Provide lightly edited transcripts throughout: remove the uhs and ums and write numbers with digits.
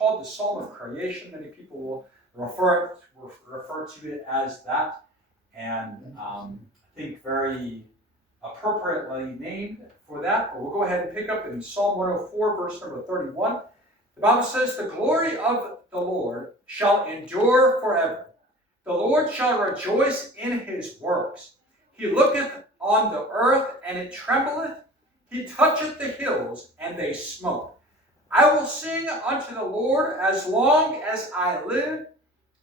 called the Psalm of Creation. Many people will refer to it as that, and I think very appropriately named for that. But we'll go ahead and pick up in Psalm 104, verse number 31. The Bible says, "The glory of the Lord shall endure forever. The Lord shall rejoice in his works. He looketh on the earth, and it trembleth. He toucheth the hills, and they smoke. I will sing unto the Lord as long as I live.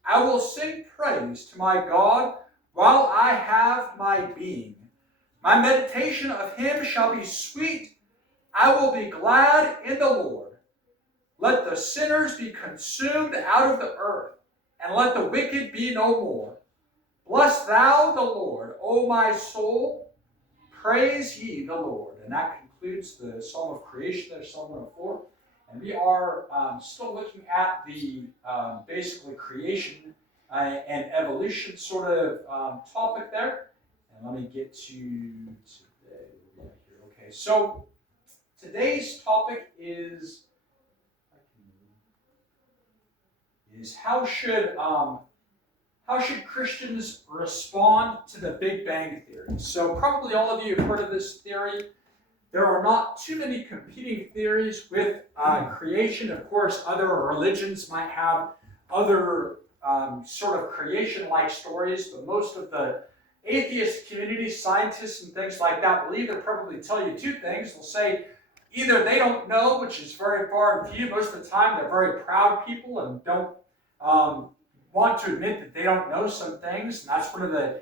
I will sing praise to my God while I have my being. My meditation of him shall be sweet. I will be glad in the Lord. Let the sinners be consumed out of the earth, and let the wicked be no more. Bless thou the Lord, O my soul. Praise ye the Lord." And that concludes the Psalm of Creation, there's Psalm 104. And we are still looking at the basically creation and evolution sort of topic there. And let me get to today. Okay, so today's topic is how should Christians respond to the Big Bang Theory? So probably all of you have heard of this theory. There are not too many competing theories with creation. Of course, other religions might have other sort of creation-like stories, but most of the atheist community, scientists and things like that, will either probably tell you two things. They'll say either they don't know, which is very far and few. Most of the time, they're very proud people and don't want to admit that they don't know some things. And that's one of the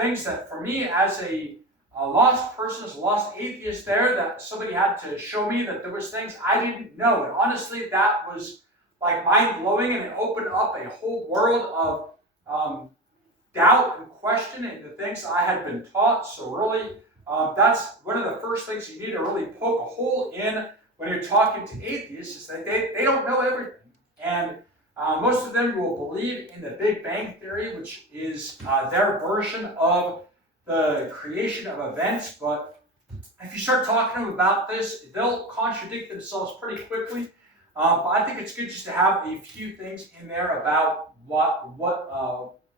things that, for me, as a lost person, as a lost atheist there, that somebody had to show me that there was things I didn't know. And honestly, that was like mind-blowing, and it opened up a whole world of doubt and question in the things I had been taught. So really, that's one of the first things you need to really poke a hole in when you're talking to atheists, is that they don't know everything. And most of them will believe in the Big Bang Theory, which is their version of the creation of events. But if you start talking to them about this, they'll contradict themselves pretty quickly. But I think it's good just to have a few things in there about what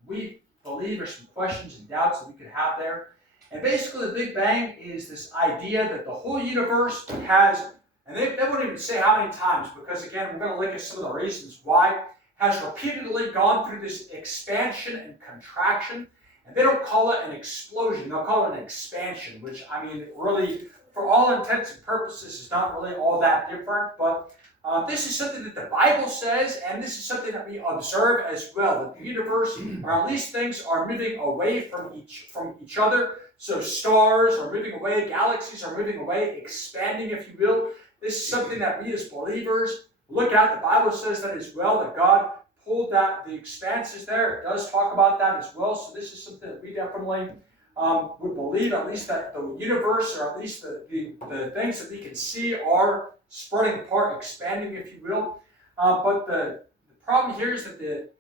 we believe, or some questions and doubts that we could have there. And basically, the Big Bang is this idea that the whole universe has, and they won't even say how many times, because again, we're going to look at some of the reasons why, has repeatedly gone through this expansion and contraction. And they don't call it an explosion, they'll call it an expansion, which, I mean, really, for all intents and purposes, is not really all that different. But this is something that the Bible says, and this is something that we observe as well, that the universe, or at least things, are moving away from each other. So stars are moving away, galaxies are moving away, expanding, if you will. This is something that we as believers look at. The Bible says that as well, that God pulled that, the expanses there. It does talk about that as well. So this is something that we definitely would believe, at least that the universe, or at least the things that we can see, are spreading apart, expanding, if you will. But the problem here is that the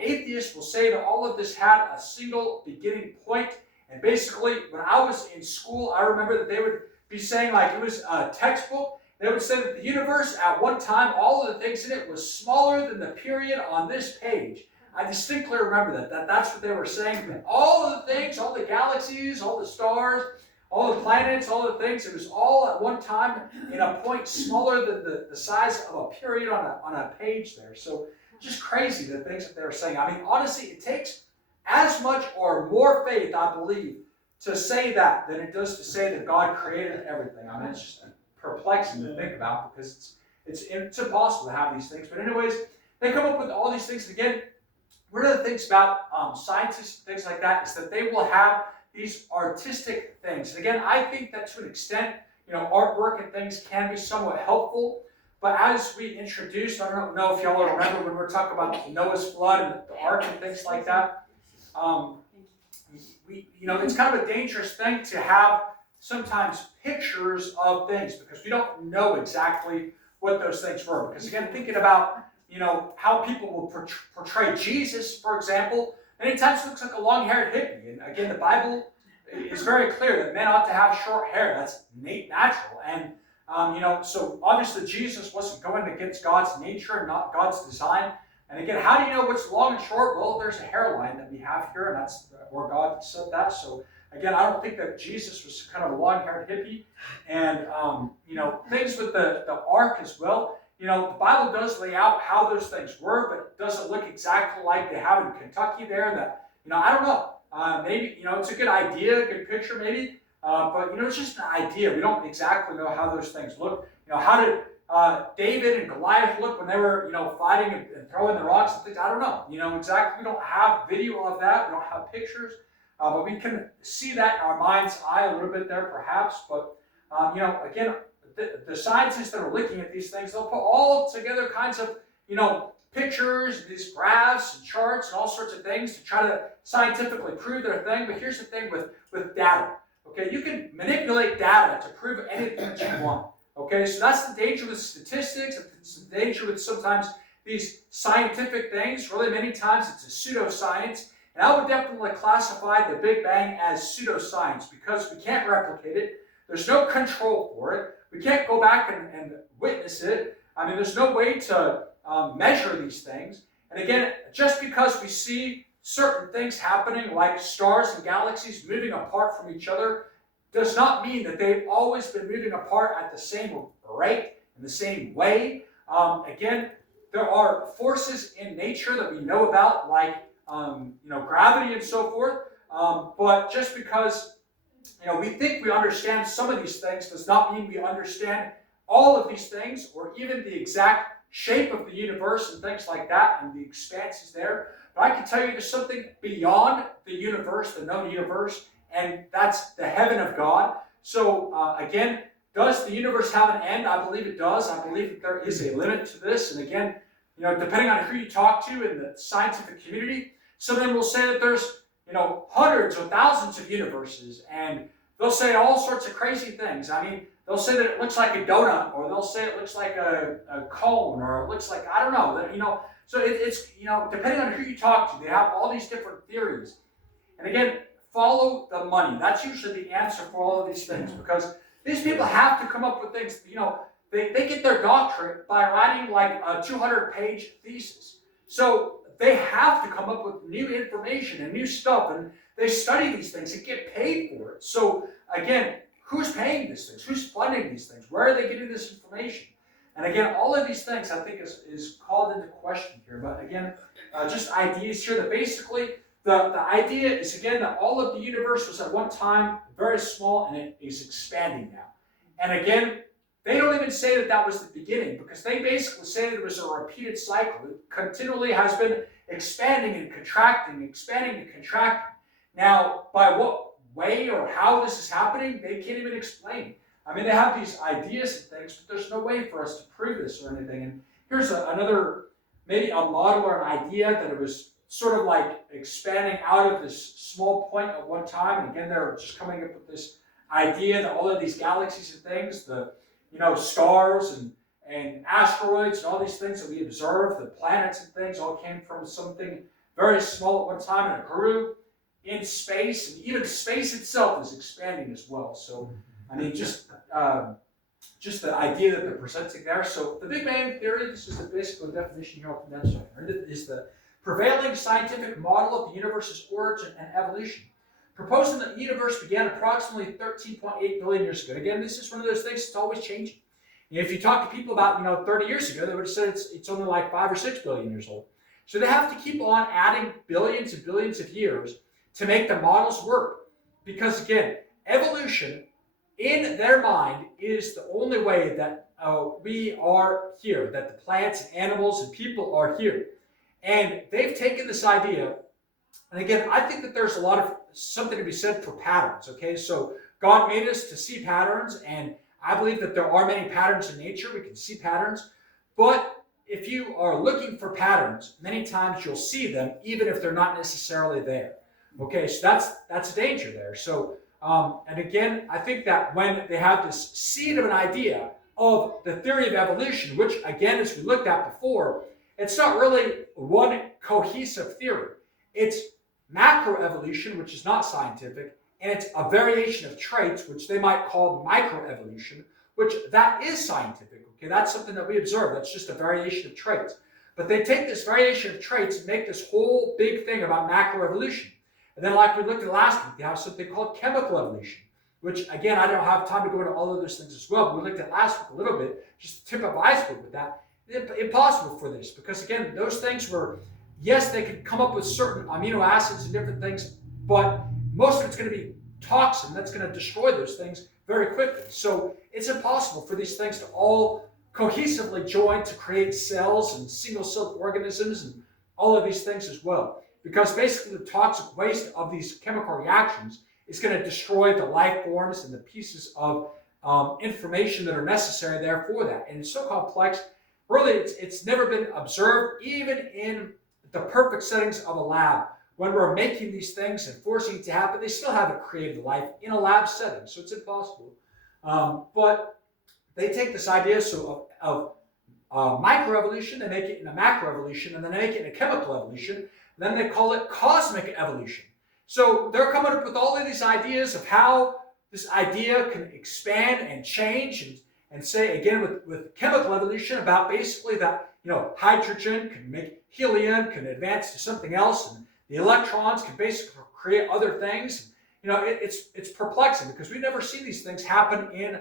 atheists will say that all of this had a single beginning point. And basically, when I was in school, I remember that they would be saying, like, it was a textbook. They would say that the universe, at one time, all of the things in it was smaller than the period on this page. I distinctly remember that. That's what they were saying. That all of the things, all the galaxies, all the stars, all the planets, all the things, it was all at one time in a point smaller than the size of a period on a page there. So just crazy, the things that they were saying. I mean, honestly, it takes as much or more faith, I believe, to say that than it does to say that God created everything. I mean, it's just perplexing to think about, because it's impossible to have these things. But anyways, they come up with all these things. And again, one of the things about scientists and things like that is that they will have these artistic things. And again, I think that to an extent, artwork and things can be somewhat helpful. But as we introduced, I don't know if y'all remember when we were talking about Noah's flood and the ark and things like that. It's kind of a dangerous thing to have sometimes pictures of things, because we don't know exactly what those things were. Because again, thinking about how people will portray Jesus, for example, many times it looks like a long-haired hippie. And again, the Bible is very clear that men ought to have short hair. That's natural. And So obviously Jesus wasn't going against God's nature and not God's design. And again, how do you know what's long and short? Well, there's a hairline that we have here, and that's where God said that. So again, I don't think that Jesus was kind of a long-haired hippie. And, things with the ark as well. The Bible does lay out how those things were, but it doesn't look exactly like they have in Kentucky there. That, I don't know. Maybe, it's a good idea, a good picture maybe. But, it's just an idea. We don't exactly know how those things look. How did David and Goliath look when they were, fighting and throwing the rocks and things? I don't know. Exactly. We don't have video of that. We don't have pictures. But we can see that in our mind's eye a little bit there, perhaps. But, again, the scientists that are looking at these things, they'll put all together kinds of, pictures, these graphs and charts and all sorts of things to try to scientifically prove their thing. But here's the thing with data. Okay, you can manipulate data to prove anything that you want. Okay, so that's the danger with statistics. It's the danger with sometimes these scientific things. Really, many times it's a pseudoscience. And I would definitely classify the Big Bang as pseudoscience because we can't replicate it. There's no control for it. We can't go back and witness it. There's no way to measure these things. And again, just because we see certain things happening like stars and galaxies moving apart from each other does not mean that they've always been moving apart at the same rate, in the same way. Again, there are forces in nature that we know about, like gravity and so forth. But just because we think we understand some of these things does not mean we understand all of these things, or even the exact shape of the universe and things like that, and the expanses there. But I can tell you there's something beyond the universe, the known universe, and that's the heaven of God. So again, does the universe have an end? I believe it does. I believe that there is a limit to this. And again, depending on who you talk to in the scientific community, some of them will say that there's, hundreds or thousands of universes, and they'll say all sorts of crazy things. They'll say that it looks like a donut, or they'll say it looks like a cone, or it looks like, I don't know. So it's, depending on who you talk to, they have all these different theories. And again, follow the money. That's usually the answer for all of these things, because these people have to come up with things. They get their doctorate by writing like a 200-page thesis. So they have to come up with new information and new stuff, and they study these things and get paid for it. So again, who's paying these things? Who's funding these things? Where are they getting this information? And again, all of these things I think is called into question here. But again, just ideas here that basically the idea is, again, that all of the universe was at one time very small and it is expanding now. And again, they don't even say that that was the beginning, because they basically say that it was a repeated cycle. It continually has been expanding and contracting, expanding and contracting. Now, by what way or how this is happening, they can't even explain. They have these ideas and things, but there's no way for us to prove this or anything. And here's another, maybe a model or an idea that it was sort of like expanding out of this small point at one time. And again, they're just coming up with this idea that all of these galaxies and things, the stars and asteroids and all these things that we observe, the planets and things, all came from something very small at one time, and it grew in space, and even space itself is expanding as well. So, just the idea that they're presenting there. So, the Big Bang Theory, this is the basic definition here I'll condense on here, is the prevailing scientific model of the universe's origin and evolution, proposing that the universe began approximately 13.8 billion years ago. Again, this is one of those things that's always changing. If you talk to people about 30 years ago, they would have said it's only like 5 or 6 billion years old. So they have to keep on adding billions and billions of years to make the models work. Because again, evolution in their mind is the only way that we are here, that the plants and animals and people are here. And they've taken this idea, and again, I think that there's a lot of something to be said for patterns, okay? So God made us to see patterns, and I believe that there are many patterns in nature. We can see patterns, but if you are looking for patterns, many times you'll see them even if they're not necessarily there. Okay, so that's a danger there. So, and again, I think that when they have this seed of an idea of the theory of evolution, which again, as we looked at before, it's not really one cohesive theory. It's macroevolution, which is not scientific, and it's a variation of traits, which they might call microevolution, which that is scientific. Okay, that's something that we observe. That's just a variation of traits. But they take this variation of traits and make this whole big thing about macroevolution. And then, like we looked at last week, they have something called chemical evolution, which, again, I don't have time to go into all of those things as well, but we looked at last week a little bit, just the tip of the iceberg with that. Impossible for this, because, again, those things were, yes, they could come up with certain amino acids and different things, but most of it's going to be toxin that's going to destroy those things very quickly. So it's impossible for these things to all cohesively join to create cells and single-celled organisms and all of these things as well. Because basically the toxic waste of these chemical reactions is going to destroy the life forms and the pieces of information that are necessary there for that. And it's so complex, really it's never been observed, even in the perfect settings of a lab. When we're making these things and forcing it to happen, they still haven't created life in a lab setting, so it's impossible. But they take this idea of microevolution, they make it in a macroevolution, and then they make it in a chemical evolution, and then they call it cosmic evolution. So they're coming up with all of these ideas of how this idea can expand and change, and say, again, with chemical evolution, about basically that, hydrogen can make helium, can advance to something else, and the electrons can basically create other things. It's perplexing, because we never see these things happen in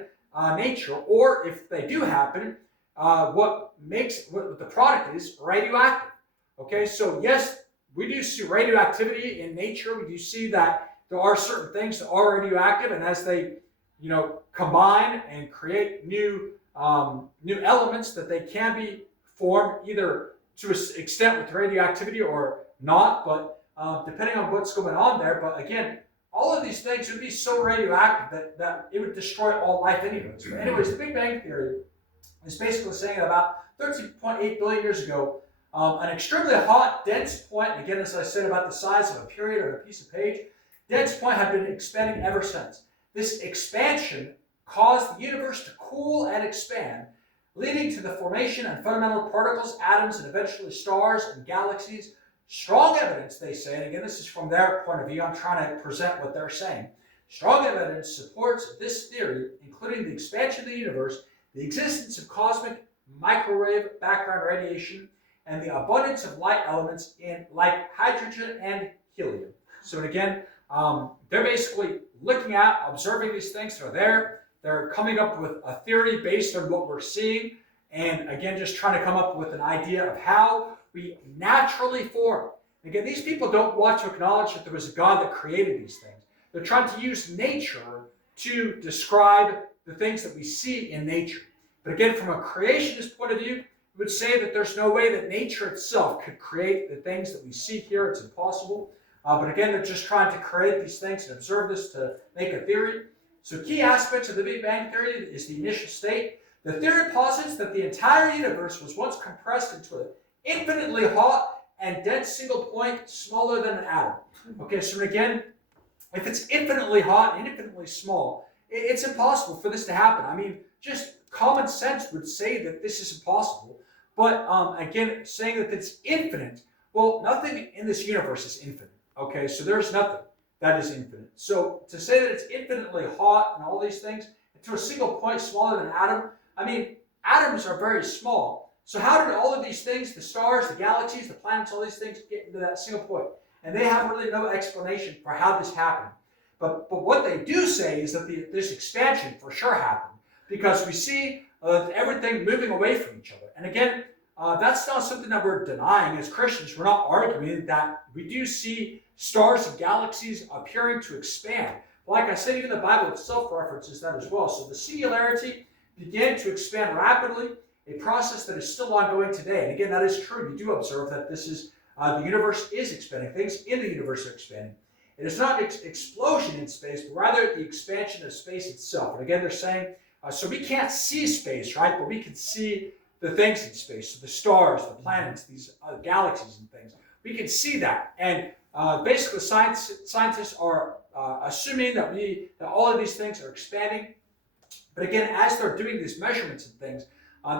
nature, or if they do happen, what the product is radioactive. Okay, so yes, we do see radioactivity in nature. We do see that there are certain things that are radioactive, and as they, combine and create new elements, that they can be formed either to an extent with radioactivity or not, but depending on what's going on there. But again, all of these things would be so radioactive that it would destroy all life anyways. But anyways, the Big Bang Theory is basically saying that about 13.8 billion years ago, an extremely hot, dense point, and again, as I said, about the size of a period or a piece of page, dense point had been expanding ever since. This expansion caused the universe to cool and expand, leading to the formation of fundamental particles, atoms, and eventually stars and galaxies. Strong evidence, they say, and again, this is from their point of view, I'm trying to present what they're saying. Strong evidence supports this theory, including the expansion of the universe, the existence of cosmic microwave background radiation, and the abundance of light elements like hydrogen and helium. So again, they're basically looking at, observing these things that are there. They're coming up with a theory based on what we're seeing, and again, just trying to come up with an idea of how we naturally form. Again, these people don't want to acknowledge that there was a God that created these things. They're trying to use nature to describe the things that we see in nature. But again, from a creationist point of view, we would say that there's no way that nature itself could create the things that we see here. It's impossible. But again, they're just trying to create these things and observe this to make a theory. So key aspects of the Big Bang Theory is the initial state. The theory posits that the entire universe was once compressed into an infinitely hot and dense single point smaller than an atom. Okay, so again, if it's infinitely hot and infinitely small, it's impossible for this to happen. I mean, just common sense would say that this is impossible. But again, saying that it's infinite, well, nothing in this universe is infinite. Okay, so there's nothing that is infinite. So to say that it's infinitely hot and all these things to a single point smaller than an atom, I mean, atoms are very small. So how did all of these things, the stars, the galaxies, the planets, all these things get into that single point? And they have really no explanation for how this happened. But what they do say is that this expansion for sure happened, because we see everything moving away from each other. And again, that's not something that we're denying as Christians. We're not arguing that we do see stars and galaxies appearing to expand. Like I said, even the Bible itself references that as well. So the singularity began to expand rapidly, a process that is still ongoing today. And again, that is true. You do observe that this is the universe is expanding. Things in the universe are expanding. It is not an explosion in space, but rather the expansion of space itself. And again, they're saying, so we can't see space, right? But we can see the things in space. So the stars, the planets, these galaxies and things. We can see that. And basically, scientists are assuming that all of these things are expanding. But again, as they're doing these measurements and things,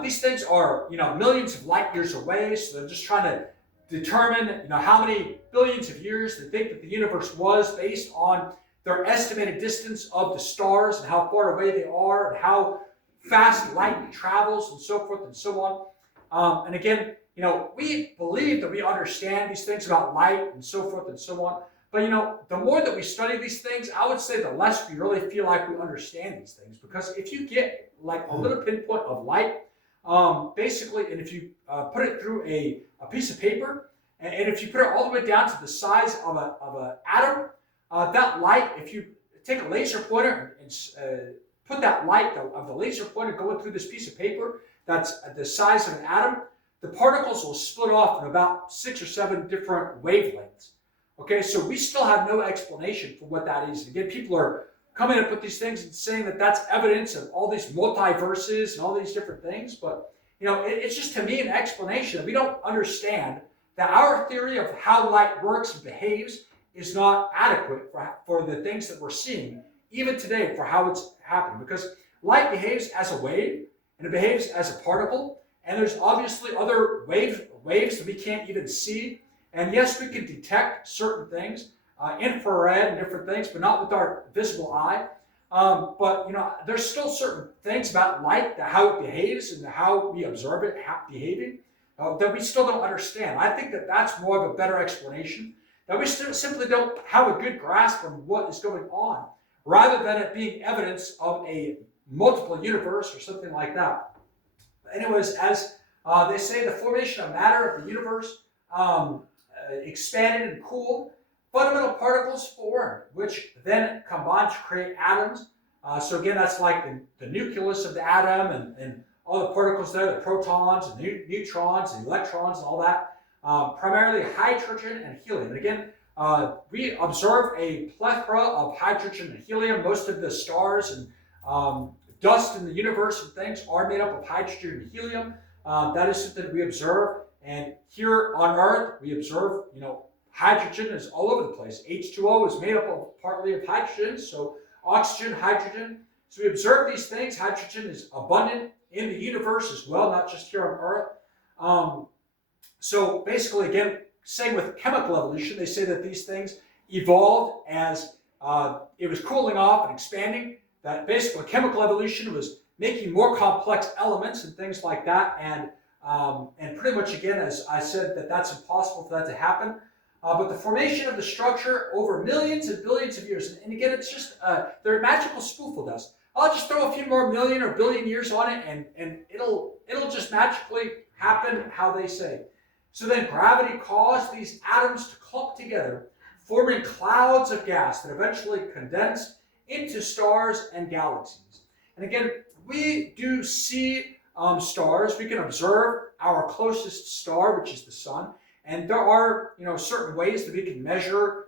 these things are millions of light years away. So they're just trying to determine how many billions of years they think that the universe was based on their estimated distance of the stars and how far away they are and how fast light travels and so forth and so on. And again, we believe that we understand these things about light and so forth and so on. But the more that we study these things, I would say the less we really feel like we understand these things. Because if you get like a little pinpoint of light, basically, and if you put it through a piece of paper, and if you put it all the way down to the size of an atom, that light, if you take a laser pointer and put that light of the laser pointer going through this piece of paper that's the size of an atom, the particles will split off in about 6 or 7 different wavelengths. Okay, so we still have no explanation for what that is. Again, people are coming up with these things and saying that that's evidence of all these multiverses and all these different things, but it's just to me an explanation that we don't understand that our theory of how light works and behaves is not adequate for the things that we're seeing, even today, for how it's happening. Because light behaves as a wave, and it behaves as a particle, and there's obviously other waves that we can't even see. And yes, we can detect certain things, infrared and different things, but not with our visible eye. But there's still certain things about light, how it behaves and how we observe it behaving, that we still don't understand. I think that that's more of a better explanation, that we still simply don't have a good grasp on what is going on, rather than it being evidence of a multiple universe or something like that. Anyways, as they say, the formation of matter of the universe expanded and cooled, fundamental particles formed, which then combined to create atoms. So again, that's like the nucleus of the atom and all the particles there, the protons and neutrons and electrons and all that. Primarily hydrogen and helium. And again, we observe a plethora of hydrogen and helium. Most of the stars and dust in the universe and things are made up of hydrogen and helium. That is something we observe. And here on Earth, we observe, hydrogen is all over the place. H2O is made up of partly of hydrogen, so oxygen, hydrogen. So we observe these things. Hydrogen is abundant in the universe as well, not just here on Earth. So basically, again, same with chemical evolution, they say that these things evolved as it was cooling off and expanding. That basically chemical evolution was making more complex elements and things like that. And pretty much, again, as I said, that's impossible for that to happen. But the formation of the structure over millions and billions of years, and again, it's just, they're magical spoofle dust. I'll just throw a few more million or billion years on it, and it'll just magically happen how they say. So then gravity caused these atoms to clump together, forming clouds of gas that eventually condensed into stars and galaxies. And again, we do see stars. We can observe our closest star, which is the sun, and there are certain ways that we can measure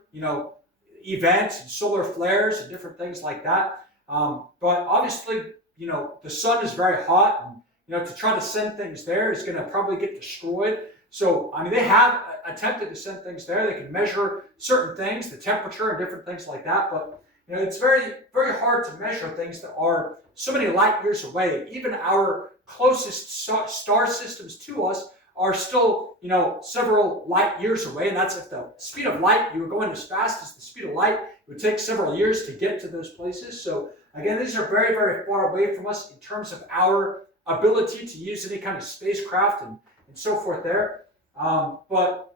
events and solar flares and different things like that. But obviously, the sun is very hot, and to try to send things there is going to probably get destroyed. So they have attempted to send things there. They can measure certain things, the temperature and different things like that. But it's very, very hard to measure things that are so many light years away. Even our closest star systems to us are still, several light years away. And that's if the speed of light, you were going as fast as the speed of light, it would take several years to get to those places. So again, these are very, very far away from us in terms of our ability to use any kind of spacecraft and so forth there. But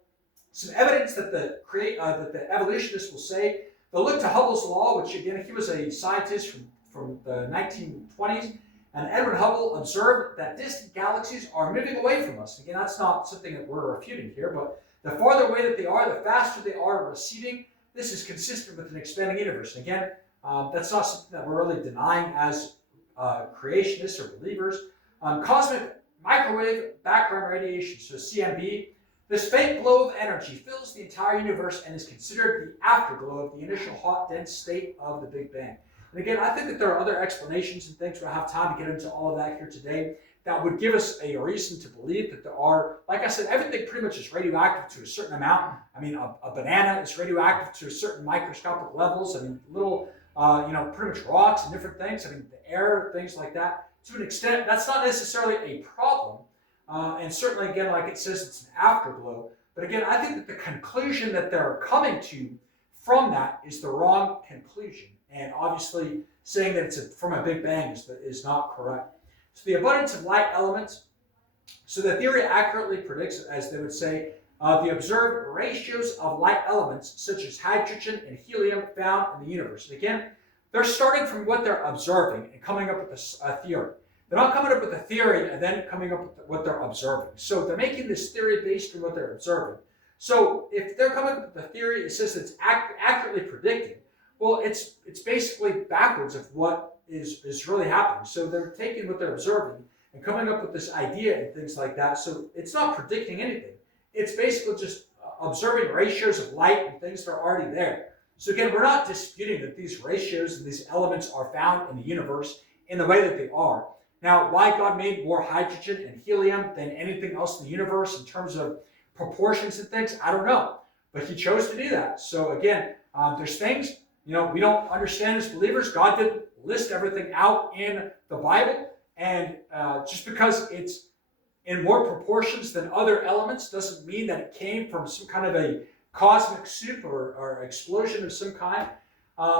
some evidence that the evolutionists will say, they'll look to Hubble's law, which again, he was a scientist from the 1920s, and Edwin Hubble observed that distant galaxies are moving away from us. Again, that's not something that we're refuting here, but the farther away that they are, the faster they are receding. This is consistent with an expanding universe. And again, that's not something that we're really denying as creationists or believers. Cosmic microwave background radiation, so CMB, this faint glow of energy fills the entire universe and is considered the afterglow of the initial hot, dense state of the Big Bang. And again, I think that there are other explanations and things. We'll have time to get into all of that here today that would give us a reason to believe that there are, like I said, everything pretty much is radioactive to a certain amount. A banana is radioactive to a certain microscopic levels. Little, pretty much rocks and different things. The air, things like that. To an extent, that's not necessarily a problem. And certainly, again, like it says, it's an afterglow. But again, I think that the conclusion that they're coming to from that is the wrong conclusion. And obviously, saying that it's from a Big Bang is not correct. So the abundance of light elements. So the theory accurately predicts, as they would say, the observed ratios of light elements such as hydrogen and helium found in the universe. And again, they're starting from what they're observing and coming up with a theory. They're not coming up with a theory and then coming up with what they're observing. So they're making this theory based on what they're observing. So if they're coming up with a theory, it says it's accurately predicting. Well, it's basically backwards of what is really happening. So they're taking what they're observing and coming up with this idea and things like that. So it's not predicting anything. It's basically just observing ratios of light and things that are already there. So again, we're not disputing that these ratios and these elements are found in the universe in the way that they are. Now, why God made more hydrogen and helium than anything else in the universe in terms of proportions and things, I don't know. But he chose to do that. So again, there's things, we don't understand as believers. God didn't list everything out in the Bible. And just because it's in more proportions than other elements doesn't mean that it came from some kind of a cosmic soup or explosion of some kind.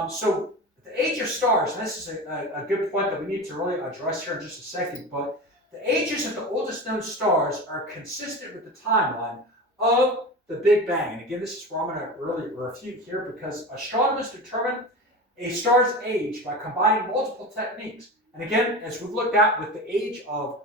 So the age of stars, and this is a good point that we need to really address here in just a second, but the ages of the oldest known stars are consistent with the timeline of the Big Bang. And again, this is where I'm going to really refute here, because astronomers determine a star's age by combining multiple techniques. And again, as we've looked at with the age of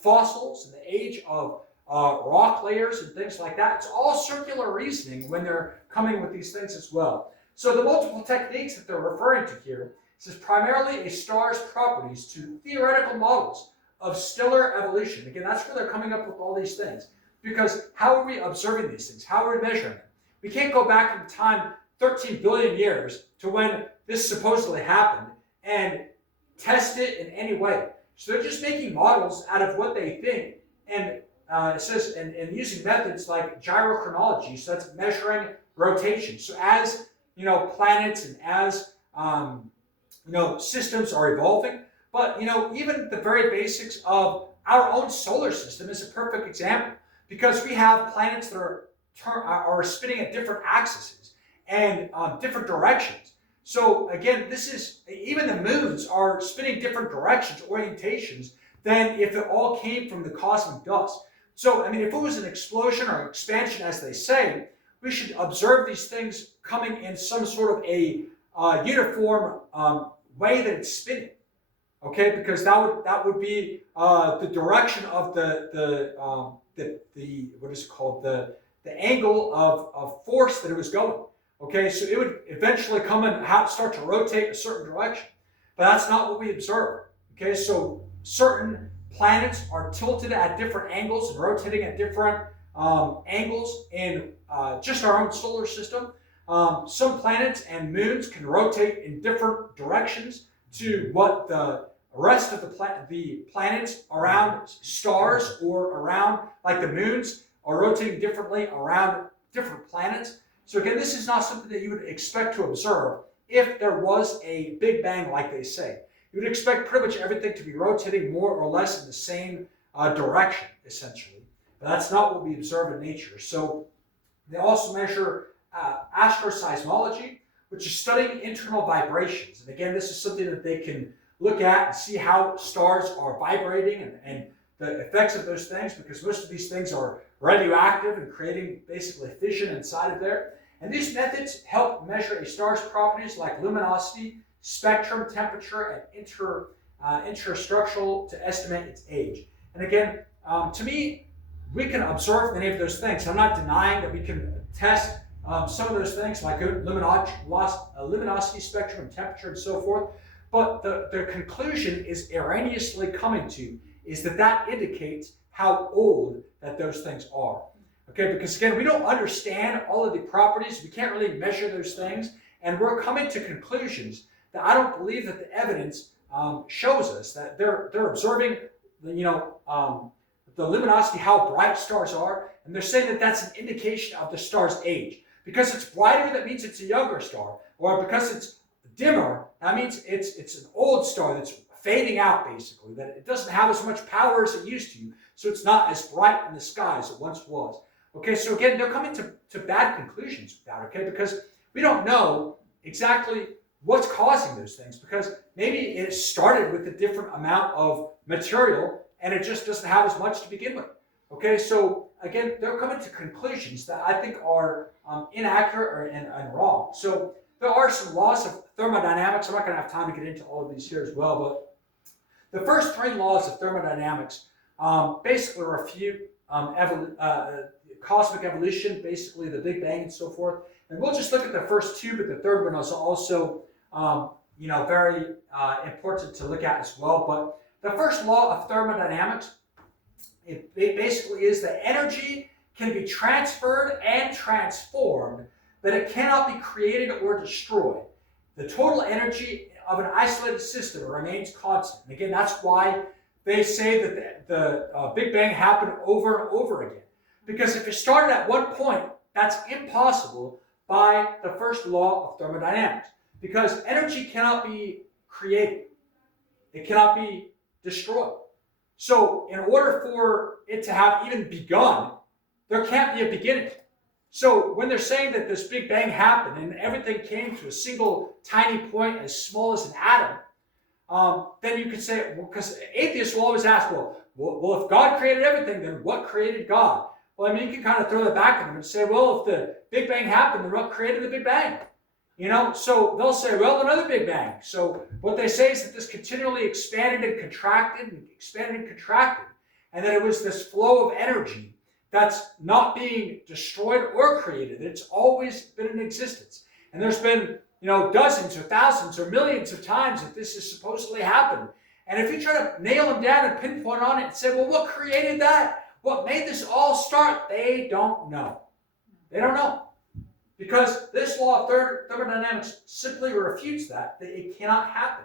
fossils and the age of rock layers and things like that, it's all circular reasoning when they're coming with these things as well. So the multiple techniques that they're referring to here is primarily a star's properties to theoretical models of stellar evolution. Again, that's where they're coming up with all these things. Because how are we observing these things? How are we measuring them? We can't go back in time 13 billion years to when this supposedly happened and test it in any way. So they're just making models out of what they think, and it says, and using methods like gyrochronology, so that's measuring rotation. So as planets and as systems are evolving, but even the very basics of our own solar system is a perfect example, because we have planets that are spinning at different axes and different directions. So again, this is, even the moons are spinning different directions, orientations, than if it all came from the cosmic dust. So, if it was an explosion or expansion, as they say, we should observe these things coming in some sort of a uniform way that it's spinning. Okay, because that would be the direction of the what is it called, the angle of force that it was going. Okay, so it would eventually come and start to rotate a certain direction, but that's not what we observe. Okay, so certain planets are tilted at different angles and rotating at different angles in just our own solar system. Some planets and moons can rotate in different directions to what the rest of the planets around stars or around, like the moons, are rotating differently around different planets. So again, this is not something that you would expect to observe if there was a Big Bang, like they say. You would expect pretty much everything to be rotating more or less in the same direction, essentially. But that's not what we observe in nature. So they also measure astroseismology, which is studying internal vibrations. And again, this is something that they can look at and see how stars are vibrating and the effects of those things, because most of these things are radioactive and creating basically fission inside of there. And these methods help measure a star's properties like luminosity, spectrum, temperature, and interstructural to estimate its age. And again, to me, we can observe many of those things. I'm not denying that we can test some of those things like luminosity, spectrum, and temperature, and so forth. But the conclusion is erroneously coming to is that indicates how old that those things are. Okay, because again, we don't understand all of the properties. We can't really measure those things. And we're coming to conclusions that I don't believe that the evidence shows us that they're observing, the luminosity, how bright stars are, and they're saying that that's an indication of the star's age. Because it's brighter, that means it's a younger star, or because it's dimmer, that means it's an old star that's fading out, basically, that it doesn't have as much power as it used to, so it's not as bright in the sky as it once was. Okay, so again, they're coming to bad conclusions with that, okay, because we don't know exactly what's causing those things, because maybe it started with a different amount of material and it just doesn't have as much to begin with. Okay, so again, they're coming to conclusions that I think are inaccurate and wrong. So there are some laws of thermodynamics. I'm not going to have time to get into all of these here as well, but the first three laws of thermodynamics basically refute cosmic evolution, basically the Big Bang and so forth. And we'll just look at the first two, but the third one is also very important to look at as well. But the first law of thermodynamics, it basically is that energy can be transferred and transformed, but it cannot be created or destroyed. The total energy of an isolated system remains constant. And again, that's why they say that the Big Bang happened over and over again. Because if it started at one point, that's impossible by the first law of thermodynamics. Because energy cannot be created. It cannot be destroyed. So in order for it to have even begun, there can't be a beginning. So when they're saying that this Big Bang happened and everything came to a single tiny point as small as an atom, then you could say, well, because atheists will always ask, well, if God created everything, then what created God? Well, I mean, you can kind of throw that back at them and say, well, if the Big Bang happened, then what created the Big Bang? So they'll say, well, another Big Bang. So what they say is that this continually expanded and contracted and expanded and contracted, and that it was this flow of energy that's not being destroyed or created. It's always been in existence. And there's been, dozens or thousands or millions of times that this has supposedly happened. And if you try to nail them down and pinpoint on it and say, well, what created that? What made this all start? They don't know. They don't know. Because this law of thermodynamics simply refutes that it cannot happen.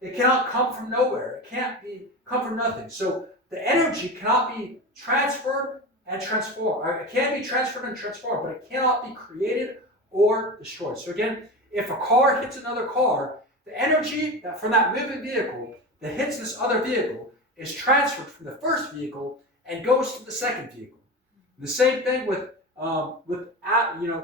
It cannot come from nowhere. It can't come from nothing. So the energy cannot be transferred and transformed. It can be transferred and transformed, but it cannot be created or destroyed. So again, if a car hits another car, the energy from that moving vehicle that hits this other vehicle is transferred from the first vehicle and goes to the second vehicle. The same thing with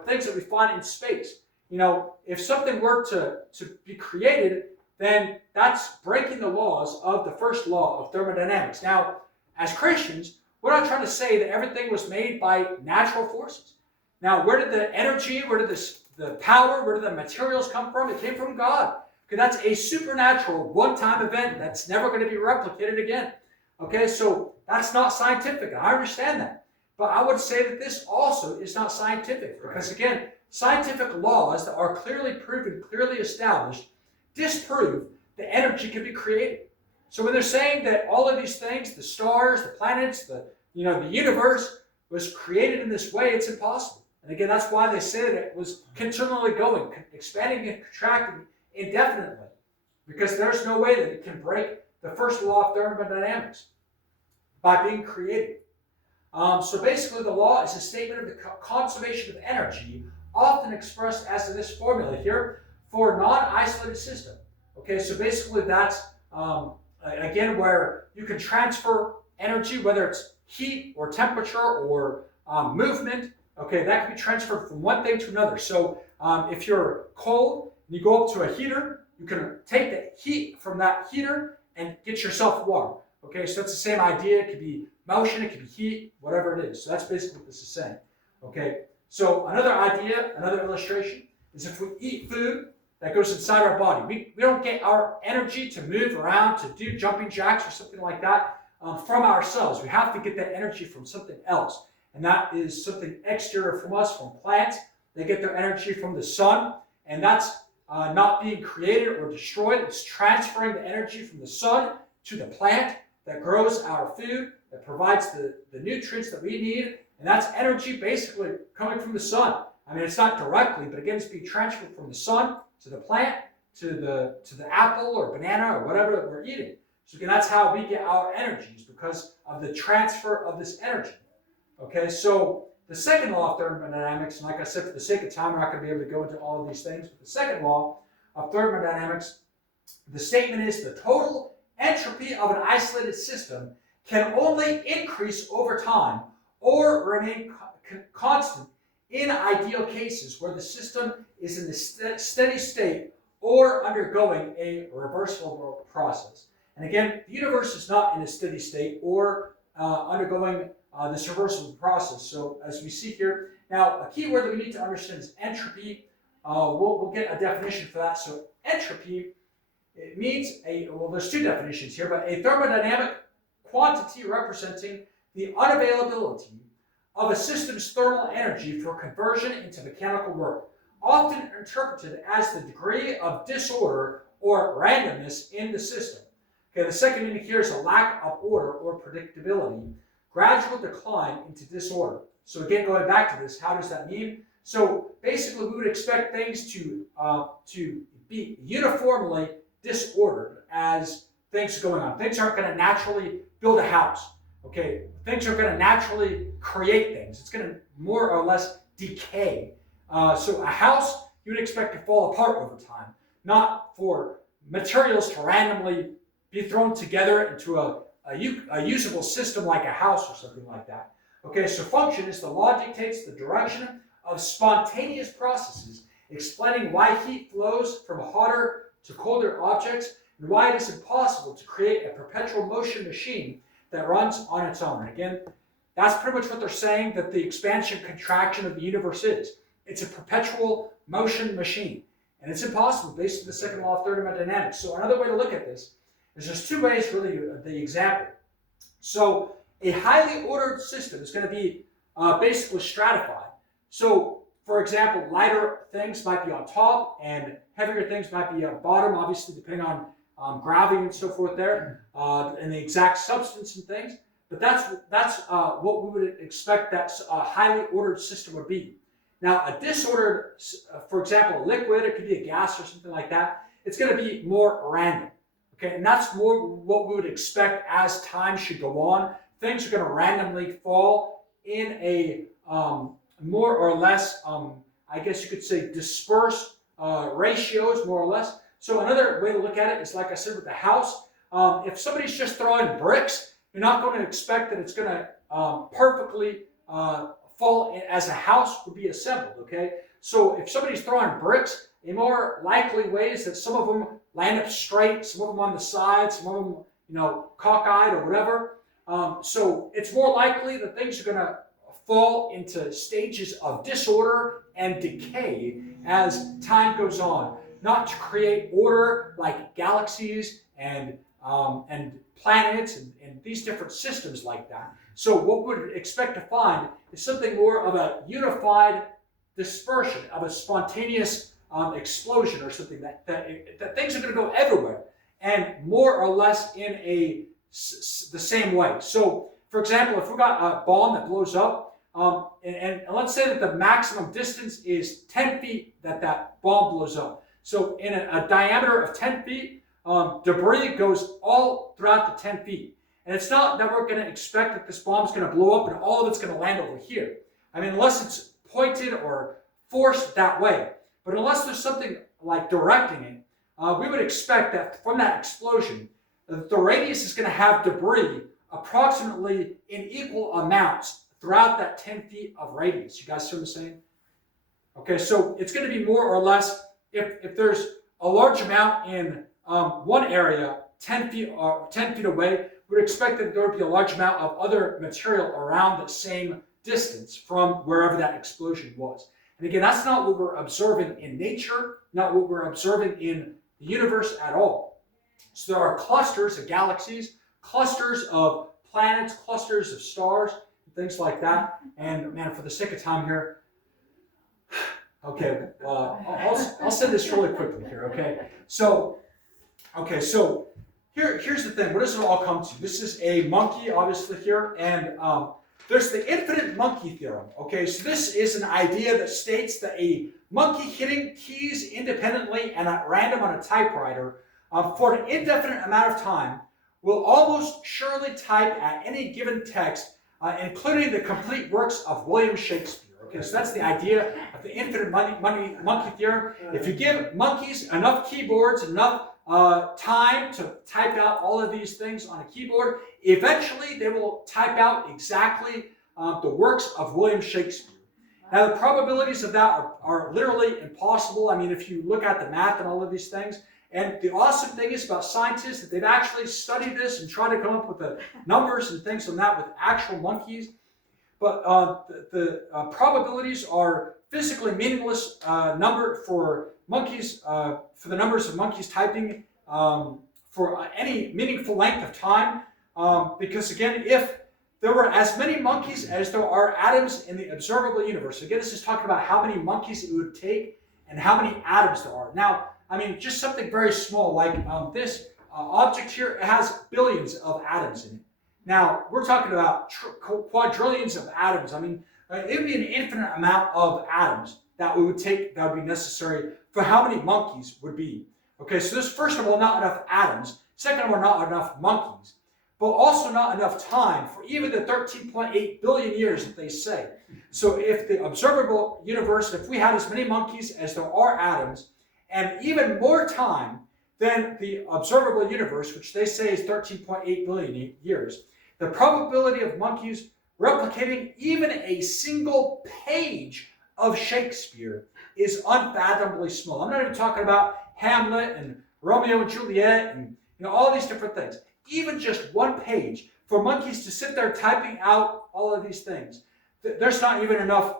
things that we find in space. If something were to be created, then that's breaking the laws of the first law of thermodynamics. Now, as Christians, we're not trying to say that everything was made by natural forces. Now, where did the energy, where did the power, where did the materials come from? It came from God. Okay, that's a supernatural, one-time event that's never going to be replicated again. Okay, so that's not scientific. I understand that. But I would say that this also is not scientific. Because again, scientific laws that are clearly proven, clearly established, disprove that energy can be created. So when they're saying that all of these things, the stars, the planets, the universe was created in this way, it's impossible. And again, that's why they say that it was continually going, expanding and contracting indefinitely. Because there's no way that it can break the first law of thermodynamics by being created. So basically the law is a statement of the conservation of energy, often expressed as in this formula here, for a non-isolated system. Okay, so basically that's, again, where you can transfer energy, whether it's heat or temperature or movement. Okay, that can be transferred from one thing to another. So if you're cold and you go up to a heater, you can take the heat from that heater and get yourself warm. Okay, so that's the same idea. It could be motion, it could be heat, whatever it is. So that's basically what this is saying. Okay, so another idea, another illustration, is if we eat food that goes inside our body, we don't get our energy to move around, to do jumping jacks or something like that from ourselves. We have to get that energy from something else. And that is something exterior from us, from plants. They get their energy from the sun, and that's not being created or destroyed. It's transferring the energy from the sun to the plant that grows our food, that provides the nutrients that we need, and that's energy basically coming from the sun. I mean, it's not directly, but again, it's being transferred from the sun to the plant, to the apple or banana or whatever that we're eating. So again, that's how we get our energies, because of the transfer of this energy. Okay, so the second law of thermodynamics, and like I said, for the sake of time, we're not going to be able to go into all of these things, but the second law of thermodynamics, the statement is the total entropy of an isolated system can only increase over time or remain constant in ideal cases where the system is in the steady state or undergoing a reversible process. And again, the universe is not in a steady state or undergoing this reversible process. So as we see here, now a key word that we need to understand is entropy. We'll get a definition for that. So entropy, it means well, there's two definitions here, but a thermodynamic quantity representing the unavailability of a system's thermal energy for conversion into mechanical work, often interpreted as the degree of disorder or randomness in the system. Okay, the second meaning here is a lack of order or predictability, gradual decline into disorder. So again, going back to this, how does that mean? So basically, we would expect things to be uniformly disordered as things are going on. Things aren't going to naturally build a house. Okay, things are going to naturally create things. It's going to more or less decay. So a house you would expect to fall apart over time, not for materials to randomly be thrown together into a usable system like a house or something like that. Okay, so function is the law dictates the direction of spontaneous processes, explaining why heat flows from hotter to colder objects and why it is impossible to create a perpetual motion machine that runs on its own. And again, that's pretty much what they're saying that the expansion contraction of the universe is. It's a perpetual motion machine. And it's impossible based on the second law of thermodynamics. So another way to look at this is there's two ways really the example. So a highly ordered system is going to be basically stratified. So for example, lighter things might be on top and heavier things might be on bottom, obviously depending on gravity and so forth there, and the exact substance and things. But that's what we would expect that a highly ordered system would be. Now, a disordered, for example, a liquid, it could be a gas or something like that, it's going to be more random. Okay, and that's more what we would expect as time should go on. Things are going to randomly fall in a more or less, I guess you could say, dispersed ratios, more or less. So another way to look at it is, like I said, with the house. If somebody's just throwing bricks, you're not going to expect that it's going to perfectly fall as a house would be assembled, okay? So if somebody's throwing bricks, a more likely way is that some of them land up straight, some of them on the sides, some of them, cockeyed or whatever. So it's more likely that things are going to fall into stages of disorder and decay as time goes on, not to create order like galaxies and planets and these different systems like that. So what we would expect to find is something more of a unified dispersion, of a spontaneous explosion or something that things are going to go everywhere and more or less in the same way. So, for example, if we got a bomb that blows up, and let's say that the maximum distance is 10 feet that bomb blows up. So in a diameter of 10 feet, debris goes all throughout the 10 feet. And it's not that we're going to expect that this bomb is going to blow up and all of it's going to land over here. I mean, unless it's pointed or forced that way. But unless there's something like directing it, we would expect that from that explosion, the radius is going to have debris approximately in equal amounts throughout that 10 feet of radius. You guys see what I'm saying? Okay, so it's going to be more or less, if there's a large amount in one area, 10 feet away, we would expect that there would be a large amount of other material around the same distance from wherever that explosion was. And again, that's not what we're observing in nature, not what we're observing in the universe at all. So there are clusters of galaxies, clusters of planets, clusters of stars, things like that. And man, for the sake of time here, okay, I'll say this really quickly here, okay? So here's the thing. What does it all come to? This is a monkey, obviously, here, and there's the infinite monkey theorem. Okay, so this is an idea that states that a monkey hitting keys independently and at random on a typewriter for an indefinite amount of time will almost surely type at any given text, including the complete works of William Shakespeare. Okay, so that's the idea of the infinite monkey theorem. If you give monkeys enough keyboards, enough time to type out all of these things on a keyboard, eventually they will type out exactly the works of William Shakespeare. Now, the probabilities of that are literally impossible. I mean, if you look at the math and all of these things, and the awesome thing is about scientists that they've actually studied this and tried to come up with the numbers and things on that with actual monkeys. But the probabilities are physically meaningless number for monkeys, for the numbers of monkeys typing for any meaningful length of time. Because again, if there were as many monkeys as there are atoms in the observable universe, again, this is talking about how many monkeys it would take and how many atoms there are. Now, I mean, just something very small like this object here, it has billions of atoms in it. Now, we're talking about quadrillions of atoms. I mean, it would be an infinite amount of atoms that we would take, that would be necessary for how many monkeys would be. Okay, so there's first of all not enough atoms, second of all not enough monkeys, but also not enough time for even the 13.8 billion years that they say. So if the observable universe, if we had as many monkeys as there are atoms, and even more time than the observable universe, which they say is 13.8 billion years, the probability of monkeys replicating even a single page of Shakespeare is unfathomably small. I'm not even talking about Hamlet and Romeo and Juliet and all these different things. Even just one page for monkeys to sit there typing out all of these things. There's not even enough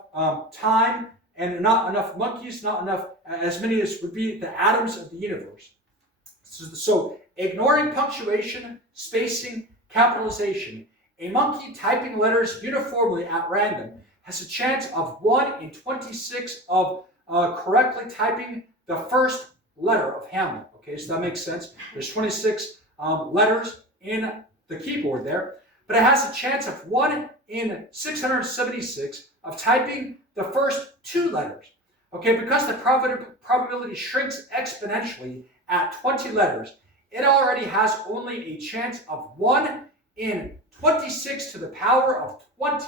time and not enough monkeys, not enough, as many as would be the atoms of the universe. So ignoring punctuation, spacing, capitalization, a monkey typing letters uniformly at random has a chance of 1 in 26 of correctly typing the first letter of Hamlet. Okay, so that makes sense. There's 26 letters in the keyboard there, but it has a chance of 1 in 676 of typing the first 2 letters. Okay, because the probability shrinks exponentially at 20 letters, it already has only a chance of 1 in 26 to the power of 20,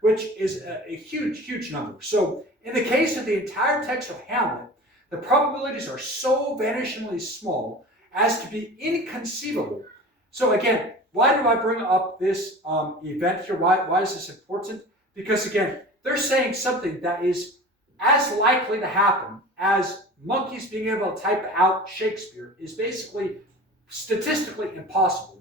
which is a huge, huge number. So in the case of the entire text of Hamlet, the probabilities are so vanishingly small as to be inconceivable. So again, why do I bring up this event here? Why is this important? Because again, they're saying something that is as likely to happen as monkeys being able to type out Shakespeare is basically statistically impossible.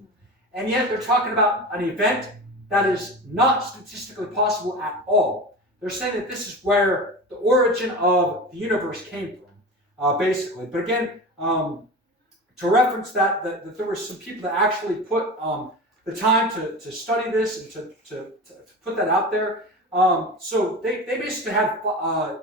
And yet they're talking about an event that is not statistically possible at all. They're saying that this is where the origin of the universe came from, basically. But again, to reference that there were some people that actually put the time to study this and to put that out there. So they basically had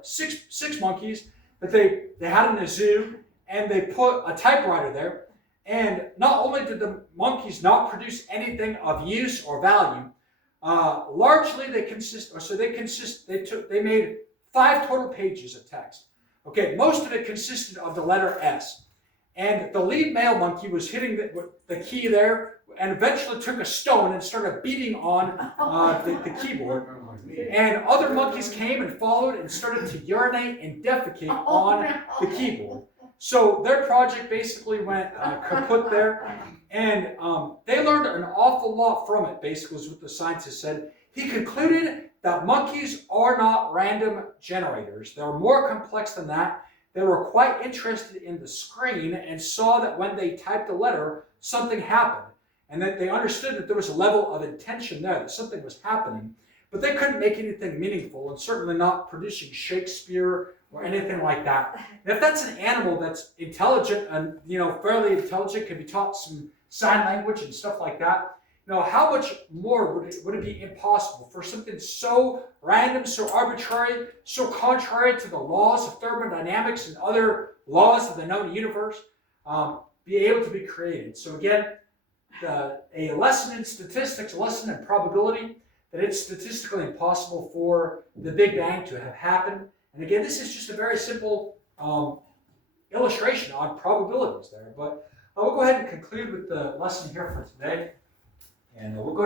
six monkeys that they had in a zoo, and they put a typewriter there. And not only did the monkeys not produce anything of use or value, largely they made 5 total pages of text. Okay, most of it consisted of the letter S. And the lead male monkey was hitting the key there, and eventually took a stone and started beating on the keyboard. And other monkeys came and followed and started to urinate and defecate on the keyboard. So their project basically went kaput there, and they learned an awful lot from it, basically, is what the scientist said. He concluded that monkeys are not random generators. They're more complex than that. They were quite interested in the screen and saw that when they typed a letter, something happened, and that they understood that there was a level of intention there, that something was happening. But they couldn't make anything meaningful, and certainly not producing Shakespeare or anything like that. And if that's an animal that's intelligent and fairly intelligent, can be taught some sign language and stuff like that, how much more would it be impossible for something so random, so arbitrary, so contrary to the laws of thermodynamics and other laws of the known universe, be able to be created? So again, a lesson in statistics, a lesson in probability, that it's statistically impossible for the Big Bang to have happened. And again, this is just a very simple illustration on probabilities there. But we'll go ahead and conclude with the lesson here for today. And we'll go